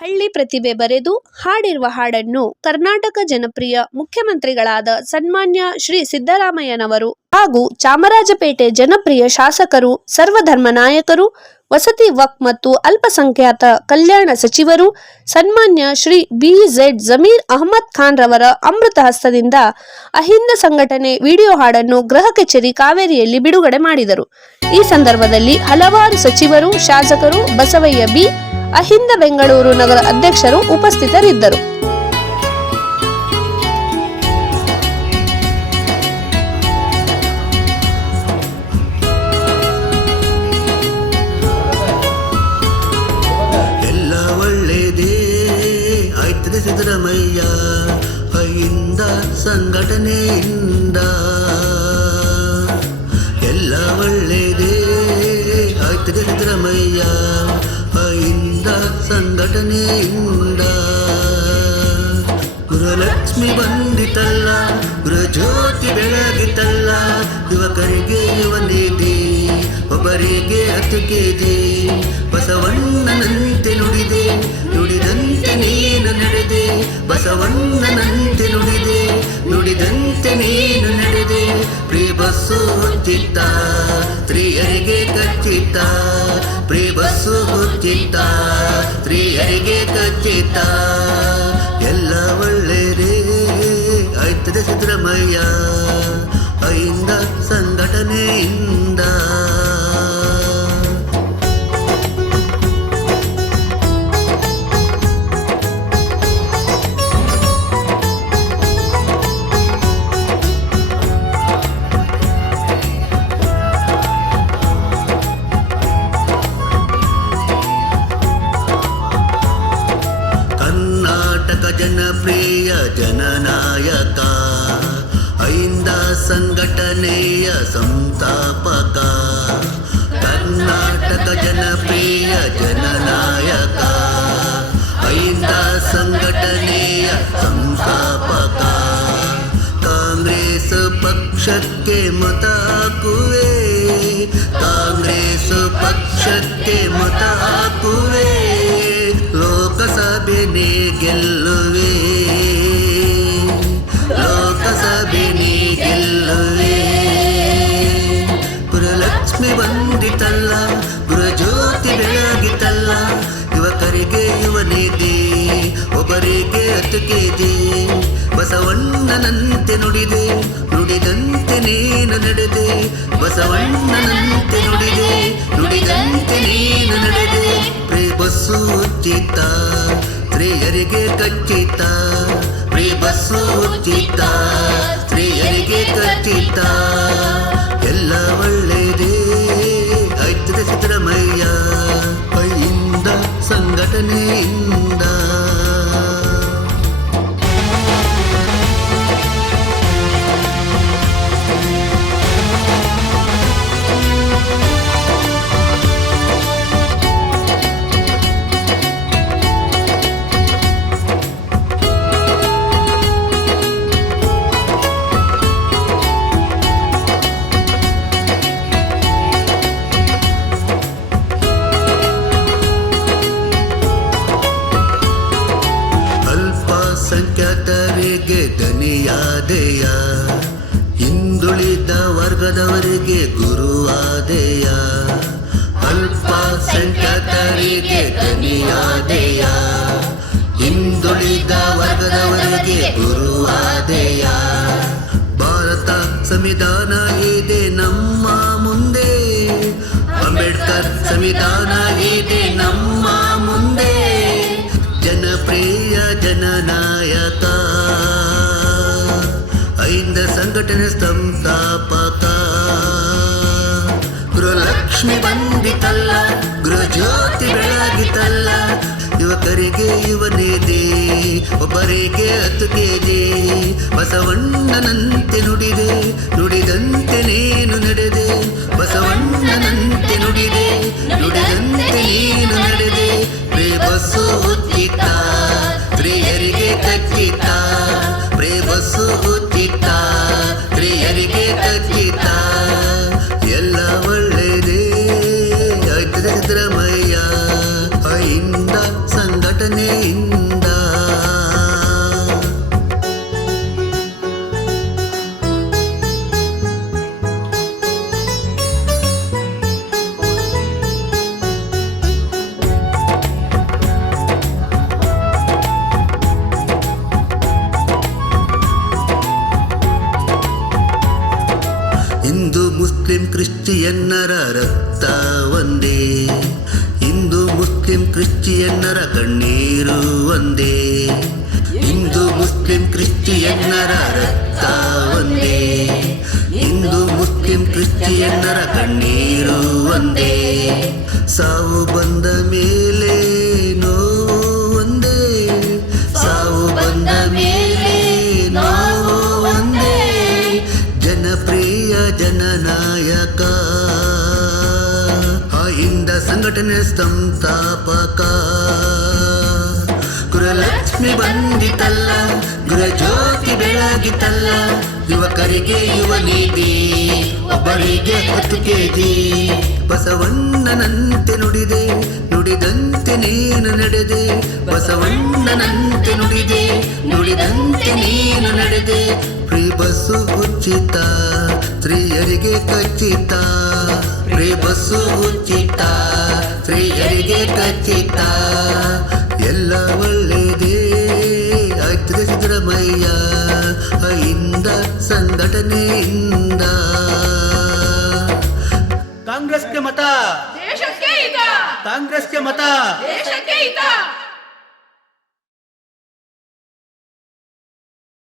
ಹಳ್ಳಿ ಪ್ರತಿಭೆ ಬರೆದು ಹಾಡಿರುವ ಹಾಡನ್ನು ಕರ್ನಾಟಕ ಜನಪ್ರಿಯ ಮುಖ್ಯಮಂತ್ರಿಗಳಾದ ಸನ್ಮಾನ್ಯ ಶ್ರೀ ಸಿದ್ದರಾಮಯ್ಯನವರು ಹಾಗೂ ಚಾಮರಾಜಪೇಟೆ ಜನಪ್ರಿಯ ಶಾಸಕರು, ಸರ್ವಧರ್ಮ ನಾಯಕರು, ವಸತಿ ವಕ್ಫ್ ಮತ್ತು ಅಲ್ಪಸಂಖ್ಯಾತ ಕಲ್ಯಾಣ ಸಚಿವರು ಸನ್ಮಾನ್ಯ ಶ್ರೀ BZ ಜಮೀರ್ ಅಹಮದ್ ಖಾನ್ ರವರ ಅಮೃತ ಹಸ್ತದಿಂದ ಅಹಿಂದ ಸಂಘಟನೆ ವಿಡಿಯೋ ಹಾಡನ್ನು ಗೃಹ ಕಚೇರಿ ಕಾವೇರಿಯಲ್ಲಿ ಬಿಡುಗಡೆ ಮಾಡಿದರು. ಈ ಸಂದರ್ಭದಲ್ಲಿ ಹಲವಾರು ಸಚಿವರು, ಶಾಸಕರು, ಬಸವಯ್ಯ ಬಿ, ಅಹಿಂದ ಬೆಂಗಳೂರು ನಗರ ಅಧ್ಯಕ್ಷರು ಉಪಸ್ಥಿತರಿದ್ದರು. ಎಲ್ಲ ಒಳ್ಳೆಯದೇ ಆಯ್ತದೆ ಸಿದ್ದರಾಮಯ್ಯ ಅಹಿಂದ ಸಂಘಟನೆಯಿಂದ. ಎಲ್ಲ ಒಳ್ಳೆಯದೇ ಆಯ್ತದೆ ಸಿದ್ದರಾಮಯ್ಯ ಅಹಿಂದ ಸಂಘಟನೆಯಿಂದ. ಗೃಹಲಕ್ಷ್ಮಿ ಬಂದಿತಲ್ಲ, ಗೃಹಜ್ಯೋತಿ ಬೆಳಗಿತಲ್ಲ, ಯುವಕರಿಗೆ ಯುವನಿಧಿ ಒಬ್ಬರಿಗೆ 10 kg. ಬಸವಣ್ಣನಂತೆ ನುಡಿದೆ, ನುಡಿದಂತೆ ನೀನು ನಡೆದೆ. ಬಸವಣ್ಣನಂತೆ ನುಡಿದೆ, ನುಡಿದಂತೆ ನೀನು ನಡೆದೆ. ಪ್ರೀ ಬಸ್ಸು ಹೊತ್ತಿತ್ತ, ಸ್ತ್ರೀಯರಿಗೆ ಖಚಿತ. ಪ್ರೀ ಬಸ್ಸು ಹೊತ್ತಿತ್ತ, ಸ್ತ್ರೀಯರಿಗೆ ಖಚಿತ. ಎಲ್ಲ ಒಳ್ಳೆಯದೇ ಆಯ್ತದೆ ಸಿದ್ದರಾಮಯ್ಯ ಅಹಿಂದ ಸಂಘಟನೆಯಿಂದ. ಕರ್ನಾಟಕ ಜನಪ್ರಿಯ ಜನನಾಯಕ, ಅಹಿಂದ ಸಂಘಟನೆಯ ಸಂಸ್ಥಾಪಕ. ಕರ್ನಾಟಕ ಜನಪ್ರಿಯ ಜನನಾಯಕ, ಅಹಿಂದ ಸಂಘಟನೆಯ ಸಂಸ್ಥಾಪಕ. ಕಾಂಗ್ರೆಸ್ ಪಕ್ಷಕ್ಕೆ ಮತ ಹಾಕುವೆ, ಕಾಂಗ್ರೆಸ್ ಪಕ್ಷಕ್ಕೆ ಮತ ಹಾಕುವೆ. ಲೋಕಸಭೆನೇ ಗೆಲ್ಲುವೆ, ಲೋಕಸಭೆನೇ ಗೆಲ್ಲುವೆ. ಗೃಹಲಕ್ಷ್ಮಿ ಬಂದಿತಲ್ಲ, ಗೃಹಜ್ಯೋತಿ ಬೆಳಗಿತಲ್ಲ, ಯುವಕರಿಗೆ ಯುವನಿಧಿ ಒಬ್ಬರಿಗೆ 10 kg. ಬಸವಣ್ಣನಂತೆ ನುಡಿದೆ, ನುಡಿದಂತೆ ನೀನು ನಡೆದೆ. ಬಸವಣ್ಣನಂತೆ ನುಡಿದೆ, ನುಡಿದಂತೆ ನೀನು ನಡೆದೆ. ಪ್ರೀ ಬಸ್ಸು ಉಚಿತ, ಸ್ತ್ರೀಯರಿಗೆ ಖಚಿತ. ಪ್ರೀ ಬಸ್ಸು ಉಚಿತ, ಸ್ತ್ರೀಯರಿಗೆ ಖಚಿತ. ಎಲ್ಲ ಒಳ್ಳೆಯದೇ ಆಯ್ತದೆ ಸಿದ್ದರಾಮಯ್ಯ ಅಹಿಂದ ಸಂಘಟನೆಯಿಂದ. ಸಂಖ್ಯಾತರಿಗೆ ದನಿಯಾದೆಯ, ಹಿಂದುಳಿದ ವರ್ಗದವರಿಗೆ ಗುರುವಾದೆಯ. ಅಲ್ಪಸಂಖ್ಯಾತರಿಗೆ ದನಿಯಾದೆಯ, ಹಿಂದುಳಿದ ವರ್ಗದವರಿಗೆ ಗುರುವಾದೆಯ. ಭಾರತ ಸಂವಿಧಾನ ಇದೆ ನಮ್ಮ ಮುಂದೆ, ಅಂಬೇಡ್ಕರ್ ಸಂವಿಧಾನ ಇದೆ ನಮ್ಮ ಮುಂದೆ. ಜನಪ್ರಿಯ ಜನನಾಯಕ, ಅಹಿಂದ ಸಂಘಟನೆ ಸಂಸ್ಥಾಪಕ. ಗೃಹಲಕ್ಷ್ಮಿ ಬಂದಿತಲ್ಲ, ಗೃಹಜ್ಯೋತಿ ಬೆಳಗಿತಲ್ಲ, ಯುವಕರಿಗೆ ಯುವನಿಧಿ ಒಬ್ಬರಿಗೆ 10 kg. ಬಸವಣ್ಣನಂತೆ ನುಡಿದೆ, ನುಡಿದಂತೆ ನೀನು ನಡೆದೆ. ಬಸವಣ್ಣನಂತೆ ನುಡಿದೆ, ನುಡಿದಂತೆ ನೀನು ನಡೆದೆ. ಪ್ರೀ ಬಸ್ಸು ಉಚಿತ, ಸ್ತ್ರೀಯರಿಗೆ ಖಚಿತ. ಪ್ರೀ ಬಸ್ಸು ಉಚಿತ, ಸ್ತ್ರೀಯರಿಗೆ ಖಚಿತ. ಎಲ್ಲ ಒಳ್ಳೆಯದೇ ಆಯ್ತದೆ ಸಿದ್ದರಾಮಯ್ಯ ಅಹಿಂದ ಸಂಘಟನೆ ಸಂಘಟನೆಯಿಂದ. ಹಿಂದೂ ಮುಸ್ಲಿಂ ಕ್ರಿಶ್ಚಿಯನ್ನರ ರಕ್ತ ಒಂದೇ, ಹಿಂದೂ ಮುಸ್ಲಿಂ ಕ್ರಿಶ್ಚಿಯನ್ನರ ಕಣ್ಣೀರು ಒಂದೇ, ಹಿಂದೂ ಮುಸ್ಲಿಂ ಕ್ರಿಶ್ಚಿಯನ್ನರ ರಕ್ತ ಒಂದೇ, ಹಿಂದೂ ಮುಸ್ಲಿಂ ಕ್ರಿಶ್ಚಿಯನ್ನರ ಕಣ್ಣೀರು ಒಂದೇ. ಸಾವು ಬಂದ ಮೇಲೆ ನೋವು ಒಂದೇ, ಸಾವು ಬಂದ ಮೇಲೆ ನೋವು ಒಂದೇ. ಜನಪ್ರಿಯ ಜನನಾಯಕ ಅಹಿಂದ ಸಂಘಟನೆ ಸಂಸ್ಥಾಪಕ ಗೃಹಲಕ್ಷ್ಮಿ ಬಂದಿತಲ್ಲ, ಗೃಹಜ್ಯೋತಿ ಬೆಳಗಿತಲ್ಲ. ಯುವಕರಿಗೆ ಯುವ ನೀತಿ, ಒಬ್ಬರಿಗೆ 10 kg. ಬಸವಣ್ಣನಂತೆ ನುಡಿದೆ, ನುಡಿದಂತೆ ನೀನು ನಡೆದೆ. ಬಸವಣ್ಣನಂತೆ ನುಡಿದೆ, ನುಡಿದಂತೆ ನೀನು ನಡೆದೆ. ಫ್ರೀ ಬಸ್ಸು ಉಚಿತ, ಸ್ತ್ರೀಯರಿಗೆ ಖಚಿತ. ಫ್ರೀ ಬಸ್ಸು ಉಚಿತ, ಸ್ತ್ರೀಯರಿಗೆ ಖಚಿತ. ಎಲ್ಲ ಒಳ್ಳೆಯದೇ ಆಯ್ತದೆ ಸಿದ್ದರಾಮಯ್ಯ ಅಹಿಂದ ಸಂಘಟನೆಯಿಂದ. ಕಾಂಗ್ರೆಸ್ಗೆ ಮತ, ದೇಶಕ್ಕೆ ಹಿತ, ಕಾಂಗ್ರೆಸ್ಗೆ ಮತ, ದೇಶಕ್ಕೆ ಹಿತ.